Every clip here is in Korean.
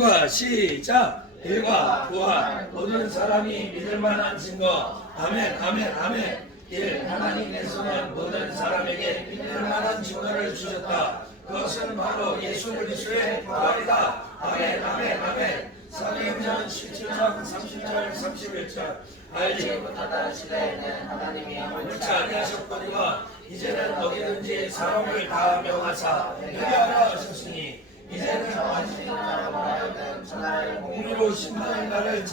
일과 시작. 일과 부활. 모든 사람이 믿을 만한 증거. 아멘 아멘 아멘. 일 하나님께서는 모든 사람에게 믿을 만한 증거를 주셨다. 그것은 바로 예수 그리스도의 부활이다. 아멘 아멘 아멘. 사도행전 17장 30절 31절. 알지? 못하던 시대에는 하나님이 옳지 아니하셨거니와 이제는 어디든지 사람을 다 명하사. 회개하라 하셨으니 이제는 나라고 하여금 천하를 공리로 심판의 날을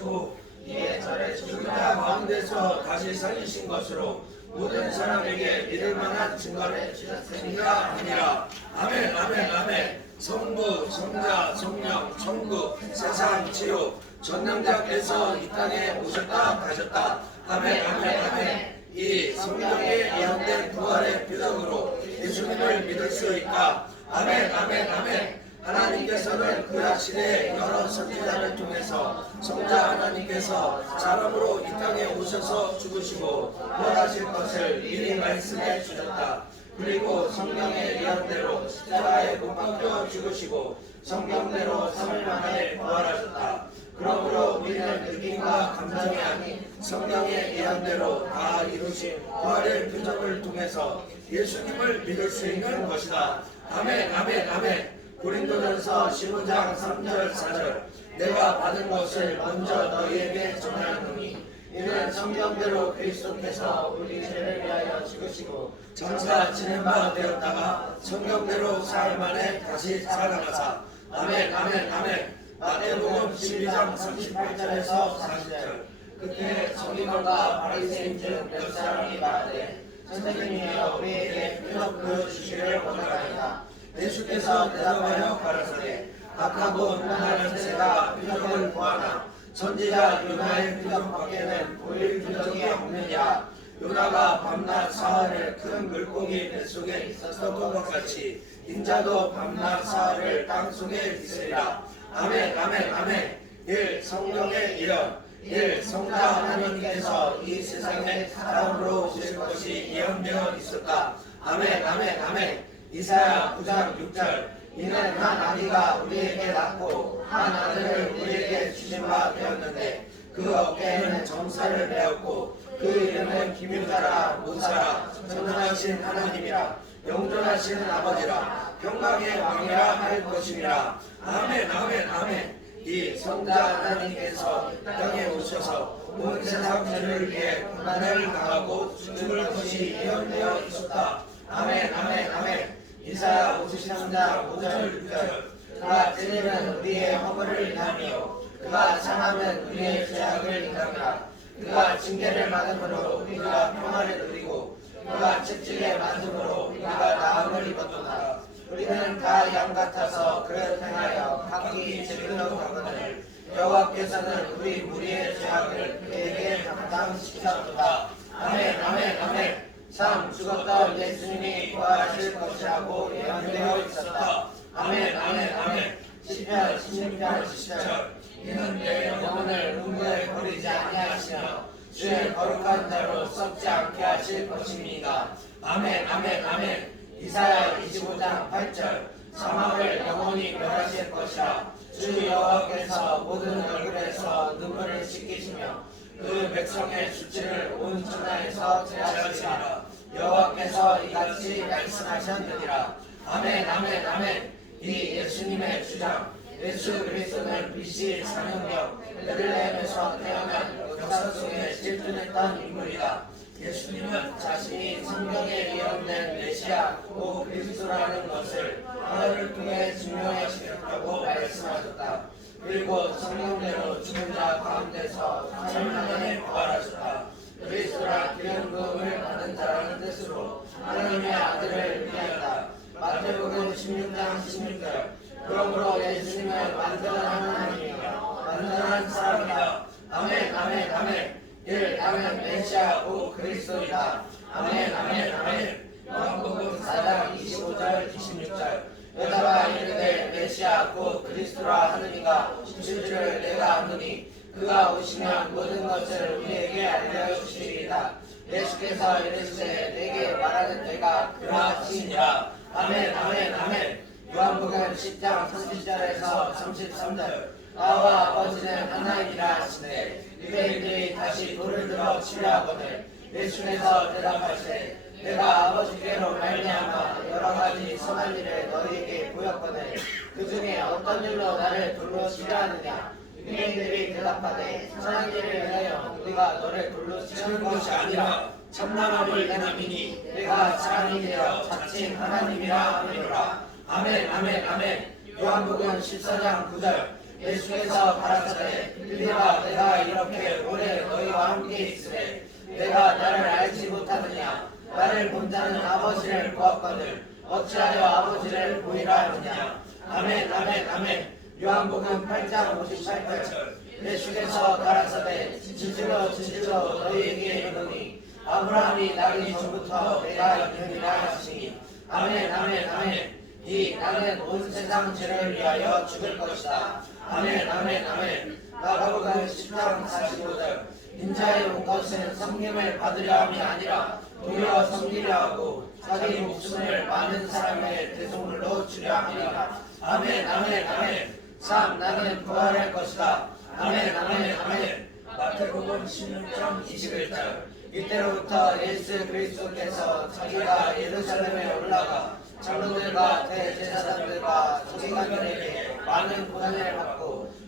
공의의 절에 죽은 자 가운데서 다시 살리신 것으로 모든 사람에게 믿을 만한 증거를 주셨으니라 하니라 아멘 아멘 아멘. 성부 성자 성령 천국 세상 지옥 전능자께서 이 땅에 오셨다 가셨다. 아멘 아멘 아멘. 이 성경에 예언된 부활의 표적으로 예수님을 믿을 수 있다 아멘 아멘 아멘 하나님께서는 구약 시대에 여러 선지자를 통해서 성자 하나님께서 사람으로 이 땅에 오셔서 죽으시고 부활하실 것을 미리 말씀해 주셨다. 그리고 성경의 예언대로 십자가에 못 박혀 죽으시고 성경대로 3일 만에 부활하셨다. 그러므로 우리는 느낌과 감정이 아닌 성경의 예언대로 다 이루신 부활의 표적을 통해서 예수님을 믿을 수 있는 것이다. 아멘, 아멘, 아멘. 고린도전서 15장 3절 4절. 내가 받은 것을 먼저 너희에게 전하노니 이는 성경대로 그리스도께서 우리 죄를 위하여 죽으시고 장사 지낸 바 되었다가 성경대로 사흘 만에 다시 살아나사. 아멘 아멘 아멘. 마태복음 12장 38절에서 40절. 그때 서기관과 바리새인 중몇 사람이 말하되 선생님이여 우리에게 표적 보여주시기를 원하나이다. 예수께서 대답하여 가라사대 악하고 음란한 새가 표적을 구하나 선지자 요나의 표적 밖에는 보일 표적이 없느냐? 요나가 밤낮 사흘을 큰 물고기 뱃속에 있었던 것 같이 인자도 밤낮 사흘을 땅속에 있으리라. 아멘 아멘 아멘. 일 성경의 이름 일 성자 하나님께서 이 세상에 사람으로 오실 것이 예언되어 있었다. 아멘 아멘 아멘. 이사야 9장 6절. 이는 한 아기가 우리에게 낳고 한 아들을 우리에게 주신 바 되었는데 그 어깨에는 정사를 베었고 그 이름은 기묘자라 모사라 전능하신 하나님이라 영존하신 아버지라 평강의 왕이라 할 것임이라. 아멘 아멘 아멘 이 성자 하나님께서 이 땅에 오셔서 온 세상 죄를 위해 고난을 당하고 죽을 것이 예언되어 있었다. 아멘 아멘 아멘. 이사야 53장 5절 6절 그가 찔리면 우리의 허물을 인하며 그가 상하면 우리의 죄악을 인하라. 그가 징계를 받음으로 우리가 평화를 누리고 그가 채찍에 맞음으로 우리가 나음을 입었도다 우리는 다 양 같아서 그를 행하여 각기 제대로 가거늘 여호와께서는 우리 무리의 죄악을 그에게 감당시켰도다 아멘 아멘 아멘 참 죽었던 예수님이 부활하실 것이라고 예언되어 있었다. 아멘 아멘 아멘 10편 16편 10절 이는 내 영혼을 흥부에 버리지 아니하시며 주의 거룩한 자로 썩지 않게 하실 것입니다. 아멘 아멘 아멘 이사야 25장 8절 사망을 영원히 멸하실 것이라. 주 여호와께서 모든 얼굴에서 눈물을 씻기시며 그 백성의 수치를 온 천하에서 제하시리라. 여호와께서 이같이 말씀하셨느니라. 아멘 아멘 아멘. 이 예수님의 주장 예수 그리스도는 BC 4년경 베들레헴에서 태어난 역사 속에 실존했던 인물이다 예수님은 자신이 성경에 예언된 메시아 고 그리스도라는 것을 하늘을 통해 증명하시겠다고 말씀하셨다. 그리고 성경대로 죽은 자 가운데서 3일 만에 부활하셨다. 그리스도라 기름부음을 받은 자라는 뜻으로 하나님의 아들을 의미한다. 마태복음 16장 16절. 그러므로 예수님은 완전한 하나님이며 완전한 사람이다. 아멘 아멘 아멘 일 나는 메시아 오 그리스도이다. 아멘 아멘 아멘 요한복음 4장 25절 26절 여자가 이르되 메시아 곧 그리스도라 하느니가 주주를 내가 아노니 그가 오시면 모든 것을 우리에게 알려주시리이다. 예수께서 이르시되 내게 말하는 내가 그러하시니라. 아멘 아멘 아멘 요한복음 10장 30절에서 33절 나와 아버지는 하나이라 하시네 유대인들이 다시 돌을 들어 치려하거늘 예수께서 대답하시되 내가 아버지께로 말미암아 여러 가지 선한 일을 너희에게 보였거늘 그 중에 어떤 일로 나를 돌로 치려하느냐? 유대인들이 대답하되 선한 일을 위하여 우리가 너를 돌로 치는 것이 아니라 참남함을 인함이니 내가 사람이 되어 자칭 하나님이라 하노라. 아멘 아멘 아멘. 요한복음 14장 9절 예수께서 가라사대 빌리라 내가 이렇게 오래 너희와 함께 있으되 내가 나를 알지 못하느냐? 나를 본 자는 아버지를 보았거늘 어찌하여 아버지를 보이라 하느냐? 아멘 아멘 아멘. 요한복음 8장 58절. 예수께서 가라사대 진실로 진실로 너희에게 이르노니 아브라함이 나기 전부터 내가 있느니라 하시니. 아멘 아멘 아멘. 이 나는 온 세상 죄를 위하여 죽을 것이다 아멘 아멘 아멘. 마가복음 10장 45절 인자에 온 것은 성김을 받으려 함이 아니라 도리어 섬기려 하고 자기 목숨을 많은 사람의 대속물로 주려 함이라. 아멘 아멘 아멘. 참 나는 부활할 것이다. 아멘 아멘 아멘. 마태복음 16장 21절. 이때로부터 예수 그리스도께서 자기가 예루살렘에 올라가 장로들과 대제사장들과 서기관들에게 많은 고난을 받고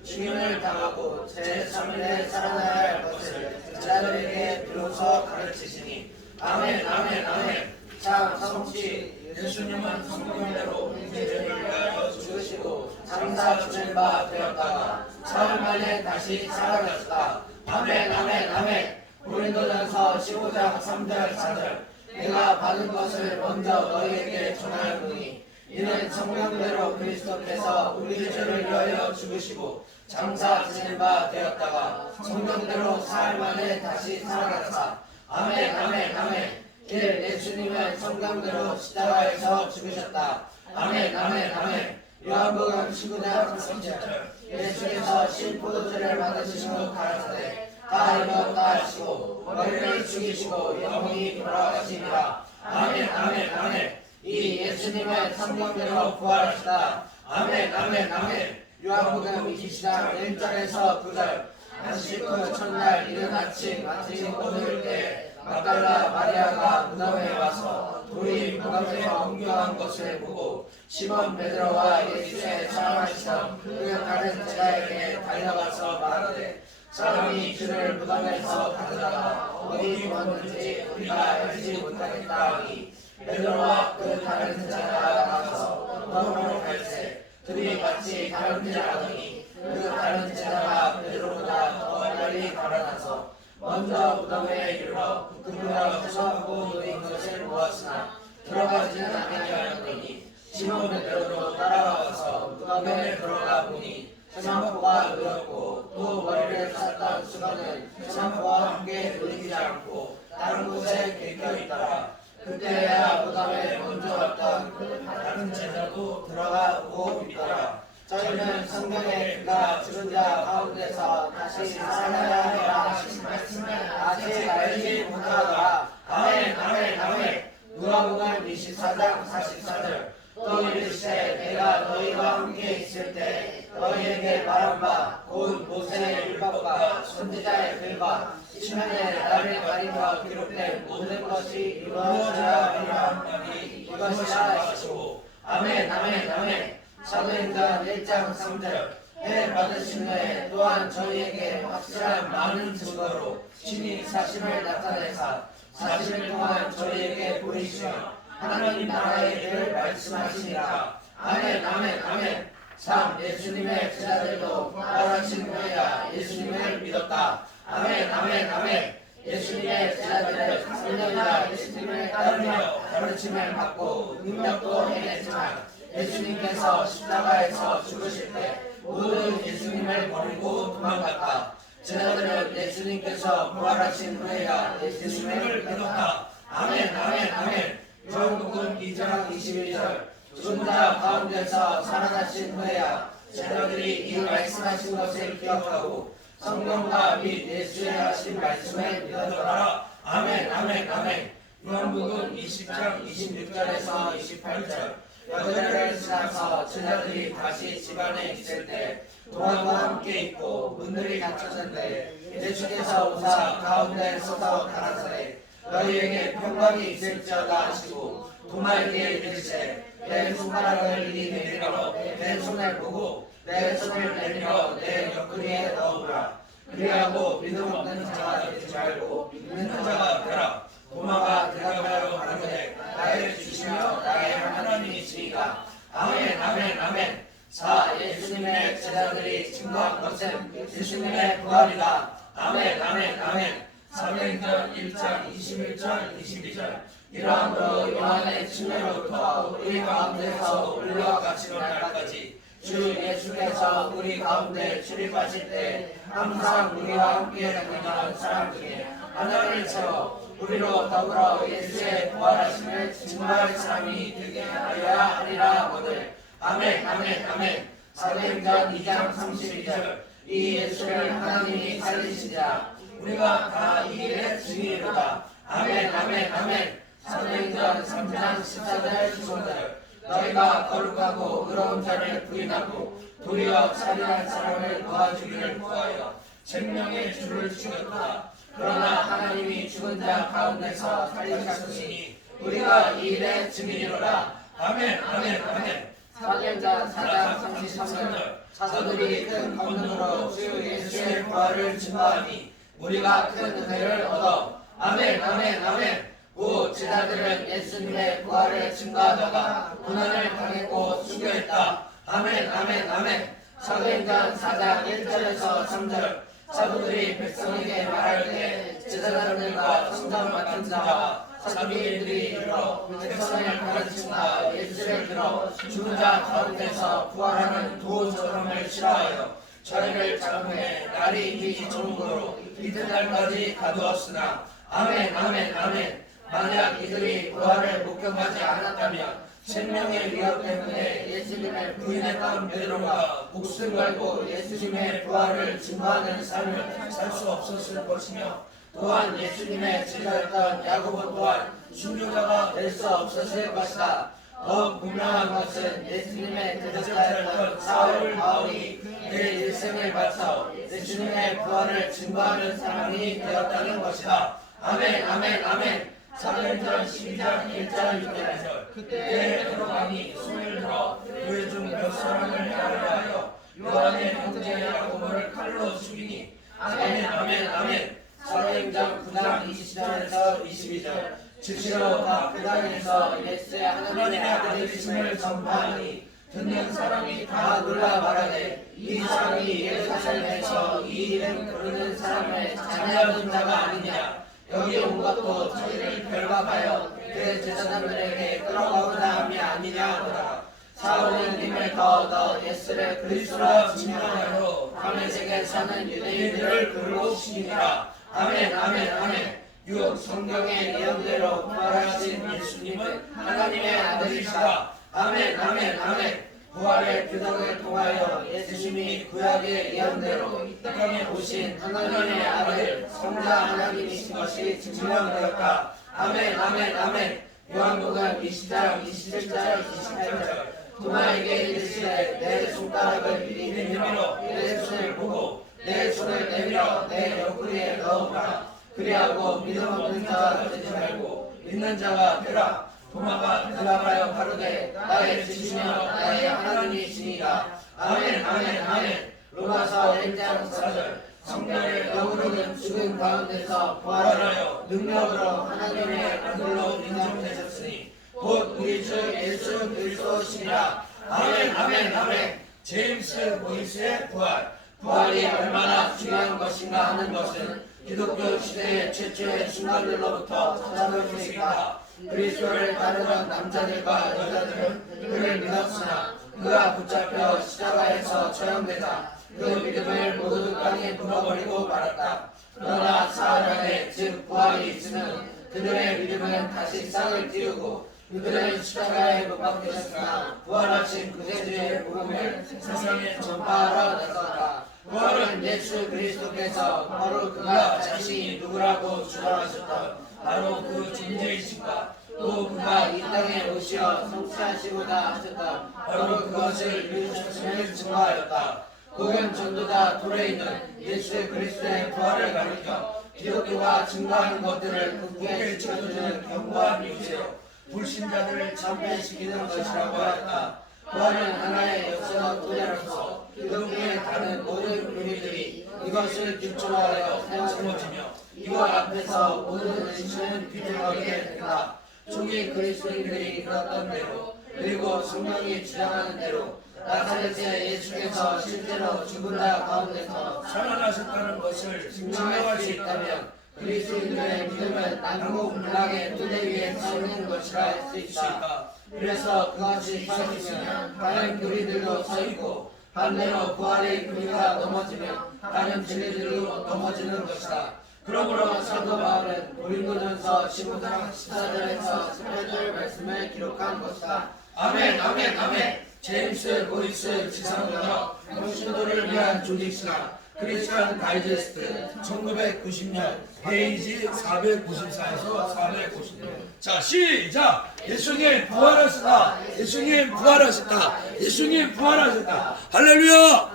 죽임을 당하고 제3일에 살아나야 할 것을 제자들에게 비로소 가르치시니 아멘 아멘 아멘. 참 성취 예수님은 성경대로 인재를 위하여 죽으시고 장사 주는 바 되었다가 사흘 만에 다시 살아났다. 아멘 아멘 아멘. 고린도전서 15장 3절 4절. 내가 받은 것을 먼저 너희에게 전하노니 이는 성경대로 그리스도께서 우리 죄를 위하여 죽으시고 장사 지는 바 되었다가 성경대로 사흘 만에 다시 살아났다. 아멘 아멘 아멘 1. 예수님은 성경대로 십자가에서 죽으셨다. 아멘 아멘 아멘 요한복음 19장 30절 예수께서 신포도주를 받으시고 가라사대 다 이루었다 하시고 머리를 죽이시고 영혼이 돌아가시니라 아멘 아멘 아멘 이 예수님은 성경대로 부활하시다 아멘 아멘 아멘. 요한복음 20장 1절에서 9절. 안식구 첫날 이른 아침 아침이 오늘 때 막달라 마리아가 무덤에 와서 돌이 무덤에서 옮겨간 것을 보고 시몬 베드로와 예수의 사랑하시던 그 다른 제자에게 달려가서 말하되 사람이 주를 무덤에서 가져다가 어디 두었는지 우리가 알지 못하겠다 하니 베드로와 그 다른 제자가 나가서 무덤으로 갈새 둘이 같이 다름질을 하더니 그 다른 제자가 베드로보다 더 빨리 달아나서 먼저 무덤에 이르러 그보다 구성하고 놓인 것을 보았으나 들어가지는 아니하였더니 시몬 베드로로 따라와서 무덤에 들어가 보니 세상포가 놓였고 또 머리를 쌌던 수건은 세상포와 함께 놓이지 않고 다른 곳에 객겨 있더라 그때야 무덤에 먼저 왔던 그 다른 제자도 들어가 보고 있더라 저희는 성경에 그가 죽은 자 가운데서 다시 살아나야 하리라 하신 말씀을 아직 알지 못하더라. 아멘, 아멘, 아멘. 누가복음 24장 44절. 또 이르시되 내가 너희와 함께 있을 때 너희에게 말한 바 곧 모세의 율법과 선지자의 글과 시면에 나를 가리켜 기록된 모든 것이 이루어져야 하리라 이것이라 하시고 아멘, 아멘, 아멘. 사도행전 1장 3절. 해 받으신 후에 또한 저희에게 확실한 많은 증거로 신이 사심을 나타내사 40일 동안 저희에게 보이시며 하나님 나라의 일을 말씀하시니라. 아멘 아멘 아멘 3. 예수님의 제자들도 부활하신 후에야 예수님을 믿었다 아멘 아멘 아멘 예수님의 제자들은 3년이나 예수님을 따르며 가르침을 받고 능력도 행했지만 예수님께서 십자가에서 죽으실 때 모든 예수님을 버리고 도망갔다. 제자들은 예수님께서 부활하신 후에야 예수님을 믿었다. 아멘, 아멘, 아멘. 요한복음 2장 21절. 자 가운데서 살아나신 후에야 제자들이 이 말씀하신 것을 기억하고 성경과 및 예수의 하신 말씀을 믿었더라. 아멘, 아멘, 아멘. 요한복음 20장 26절에서 28절. 여덟을 지나서 제자들이 다시 집안에 있을 때 도마와 함께 있고 문들이 닫혔는데 예수께서 오사 가운데 서서 가라사대 너희에게 평강이 있을지어다 하시고 도마에게 이르시되 내 손가락을 이 내밀어. 내 손을 보고 내 손을 내밀어. 내 옆구리에 넣으라. 그리하고 믿음 없는 자가 되지 말고 믿는 자가 되라. 도마가 대답하여 가로되 나의 주시며 나의 하나님이시니까 아멘 아멘 아멘. 자 예수님의 제자들이 증거한 것은 예수님의 부활이다. 아멘 아멘 아멘. 사도행전 1장 21절 22절 이러함으로 요한의 침례로부터 우리 가운데서 같이 날까지 주 예수께서 우리 가운데 출입하실 때 항상 우리와 함께 다니던 사람 중에 하나를 채워 우리로 더불어 예수의 부활하심을 증거할 사람이 되게 하여야 하리라 하거늘. 아멘 아멘 아멘. 사도행전 2장 32절. 이 예수를 하나님이 살리시자 우리가 다 이 일의 증인이로다. 아멘 아멘 아멘 사도행전 3장 14절 15절 너희가 거룩하고 의로운 자를 부인하고 도리어 살인한 사람을 도와주기를 구하여 생명의 주를 죽였다. 그러나 하나님이 죽은 자 가운데서 살리셨으니 우리가 이 일의 증인이로다 아멘 아멘 아멘. 사도행전 4장 33절 사도들이 큰 권능으로 주 예수의 부활을 증거하니 우리가 큰 은혜를 얻어. 아멘 아멘 아멘 오 제자들은 예수님의 부활을 증거하다가 고난을 당했고 순교했다. 아멘 아멘 아멘. 사도행전 4장 1절에서 3절. 사도들이 백성에게 말할 때 제자들과 성전 맡은 자와 사도들이 이르러 백성을 가르친다. 예수를 들어 죽은 자 가운데서 부활하는 도저람을 싫어하여 저희를 잡음에 날이 이미 저물므로 이튿날까지 가두었으나 아멘 아멘 아멘 만약 이들이 부활을 목격하지 않았다면 생명의 위협 때문에 예수님을 부인했던 베드로가 목숨 걸고 예수님의 부활을 증거하는 삶을 살 수 없었을 것이며 또한 예수님의 제자였던 야고보 또한 순교자가 될 수 없었을 것이다. 더 분명한 것은 예수님의 대적자였던 사울 바울이 내 일생을 바쳐 예수님의 부활을 증거하는 사람이 되었다는 것이다. 아멘 아멘 아멘 사도행전 12장 1절 6절에서 그때 헤로당이 손을 들어 교회 중몇 사람을 해하려 요한의 형제 야고보를 칼로 죽이니 아멘 아멘 아멘 사도행전 9장 20절에서 22절 즉시로 다 그당에서 예수의 하나님의 아들이심을 전파하니 듣는 사람이 다 놀라 말하되 이 사람이 예루살렘에서 이 이름 부르는 사람을 자녀하는 자가 아니냐 여기 온 것도 저희를 결박하여 그 제사장들에게 끌어가고자 함이 아니냐 하더라. 사울은 힘을 더 얻어 예수를 그리스도라 증명하여 다메섹에 사는 유대인들을 불러시니라. 아멘 아멘 아멘. 육 성경의 예언대로 부활하신 예수님은 하나님의 아들이시다. 아멘 아멘 아멘 부활의 교정을 통하여 예수님이 구약의 예언대로 이 땅에 오신 하나님의 아들 성자 하나님이신 것이 증명되었다. 아멘 아멘 아멘. 요한복음 20장 27절 28절. 도마에게 이르시되 내 손가락을 내밀어 내 손을 보고 내 손을 내밀어 내 옆구리에 넣어라. 그리하고 믿음 없는 자가 되지 말고 믿는 자가 되라 도마가 대답하여 가로되 나의 주시며 나의 하나님이시니라. 아멘 아멘 아멘. 로마서 1장 4절. 성령의 영으로는 죽은 가운데서 부활하여 능력으로 하나님의 아들로 인정되셨으니 곧 우리 주 예수 그리스도시니라. 아멘 아멘 아멘. 제임스 보이스의 부활. 부활이 얼마나 중요한 것인가 하는 것은 기독교 시대의 최초의 순간들로부터 찾아볼 수 있다 그리스도를 따르던 남자들과 여자들은 그를 믿었으나 그가 붙잡혀 십자가에서 처형되자 그 믿음을 모두 땅에 묻어버리고 말았다. 그러나 사흘 안에 즉 부활이 있으면 그들의 믿음은 다시 싹을 틔우고 그들은 십자가에 못 박히셨으나 부활하신 그제주의 복음을 세상에 전파하러 나섰다. 부활은 예수 그리스도께서 바로 그가 자신이 누구라고 주장하셨던 바로 그 존재이신가 또 그가 이 땅에 오시어 성취하시고자 하셨던 바로 그것을 이루셨음을 증거하였다. 복음 전도자 돌에 있는 예수 그리스도의 부활을 가리켜 기독교가 증거하는 것들을 굳게 지켜주는 견고한 유지요 불신자들을 참배시키는 것이라고 하였다. 부활은 하나의 역사적 토대로서 기독교에 다른 모든 교리들이 이것을 기초로 하여 세워지며 이것 앞에서 모든 의심은 비틀거리게 된다. 초기 그리스도인들이 믿었던 대로 그리고 성경이 주장하는 대로 나사렛의 예수께서 실제로 죽은 자 가운데서 살아나셨다는 것을 증명할 수 있다면 그리스도인들의 믿음은 남국 문학의 토대 위에 서있는 것이라 할 수 있다. 그래서 그것이 서있으면 다른 교리들도 서있고 반대로 부활의 교리가 넘어지면 다른 진리들도 넘어지는 것이다. 그러므로 사도 바울은 고린도전서 15장 14절에서 18절 말씀을 기록한 것이다. 아멘 아멘 아멘 제임스 보이스 지상번역 성신도를 위한 조직시간 크리스천 다이제스트 1990년 페이지 494에서 456. 자, 시작! 예수님 부활하셨다! 예수님 부활하셨다! 예수님 부활하셨다! 할렐루야!